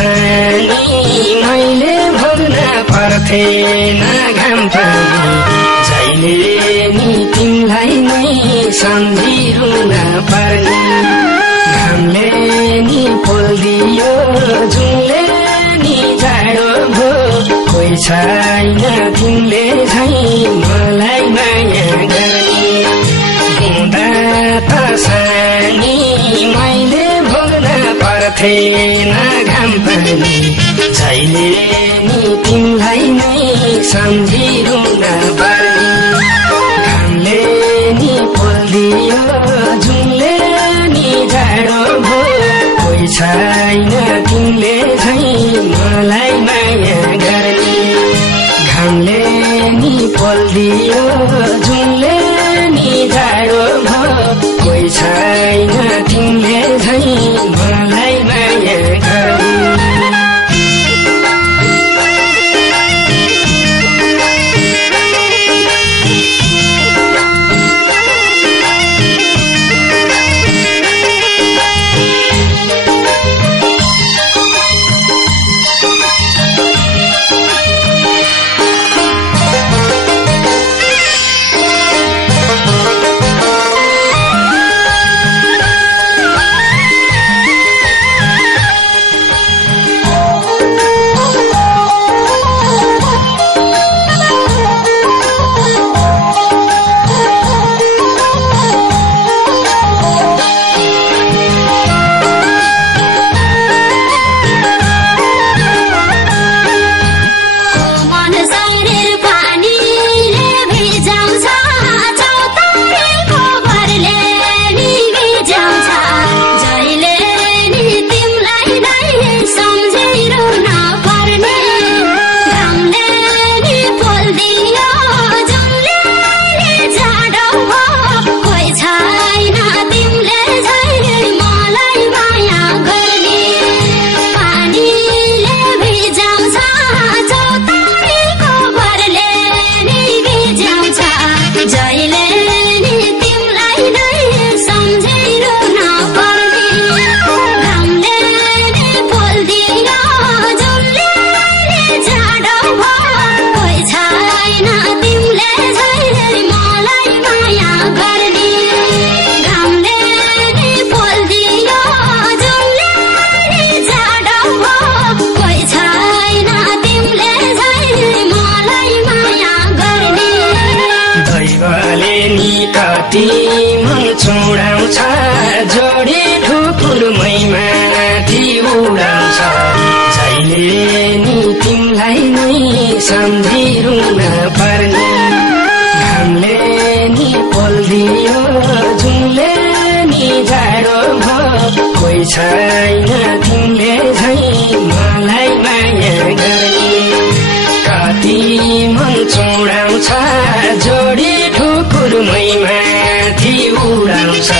सानी मैले भोग्न पर्थेन घाम पानी जहिले नि तिमीलाई नै सम्झिरुन पर्ने घामले नि पोल्दियो जुनले नि जाडो भो कोही छैन तिमीले झै मलाई माया गर्ने हुँदा त सानी मैले भोग्न पर्थेन घाम पानी जहिले नि तिमीलाई नै सम्झिरुन पर्ने घामले नि पोल्दियो जुनले नि जाडो भो कोही छैन तिमीले झै मलाई माया गर्ने घामले नि पोल्दियो जुनले नि जाडो भो कोही छैन तिमीले झै मलाई माया गर्ने कति मन छोडाउँछ जोडी ठुकुरमै माथि उडाउँछ जहिले नि तिमीलाई नै सम्झिरुन पर्ने घामले नि पोल्दियो जुनले नि जाडो भो कोही छैन तिमीले झै मलाई माया गर्ने कति मन छोडाउँछ जोडी ठुकुरमै माथि उडाउँछ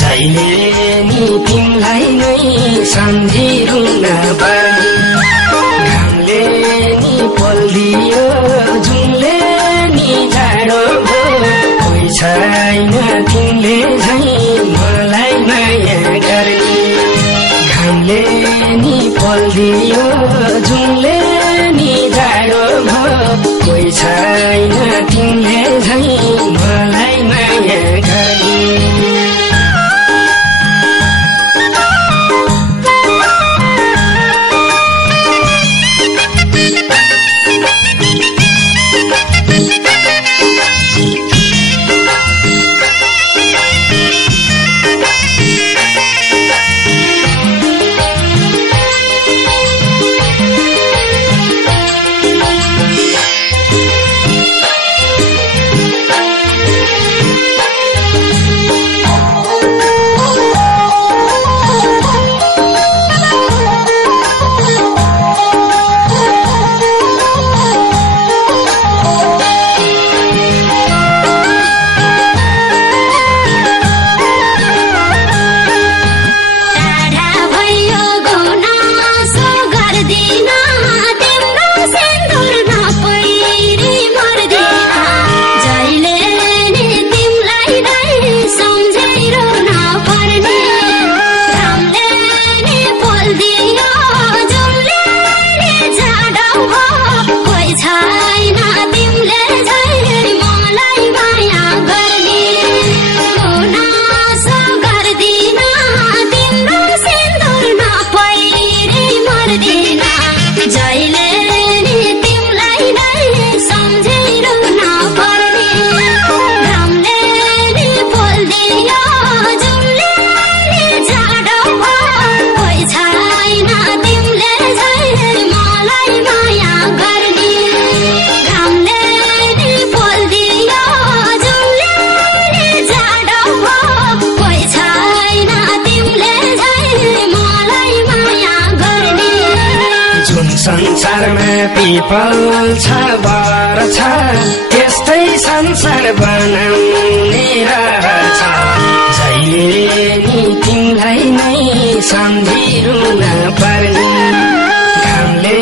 जहिले नि तिमीलाई नै सम्झिरुन पर्ने घामले नि पोल्दियो जुनले नि जाडो भो कोही छैन तिमीले झै मलाई माया गर्ने घामले नि पोल्दियो जुनले नि जाडो भो कोही छैन तिमीले झै मलाई माया गर्ने संसारमा पिपल छ बर छ त्यस्तै संसार बनाउने रहछ जहिले नि तिमीलाई नै सम्झिरुन पर्ने घामले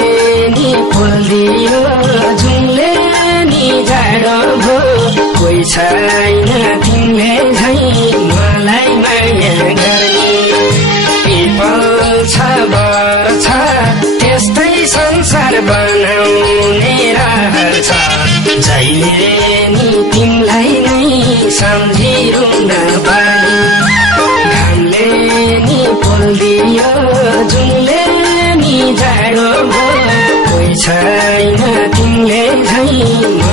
नि पोल्दियो जुनले नि जाडो भो कोही छैन तिमीले झै मलाई माया गर्ने पिपल छ बर छ त्यस्तै संसार बनाउने रहछ जहिले नि तिमीलाई नै सम्झिरुन पर्ने घामले नि पोल्दियो जुनले नि जाडो भो कोही छैन तिमीले झै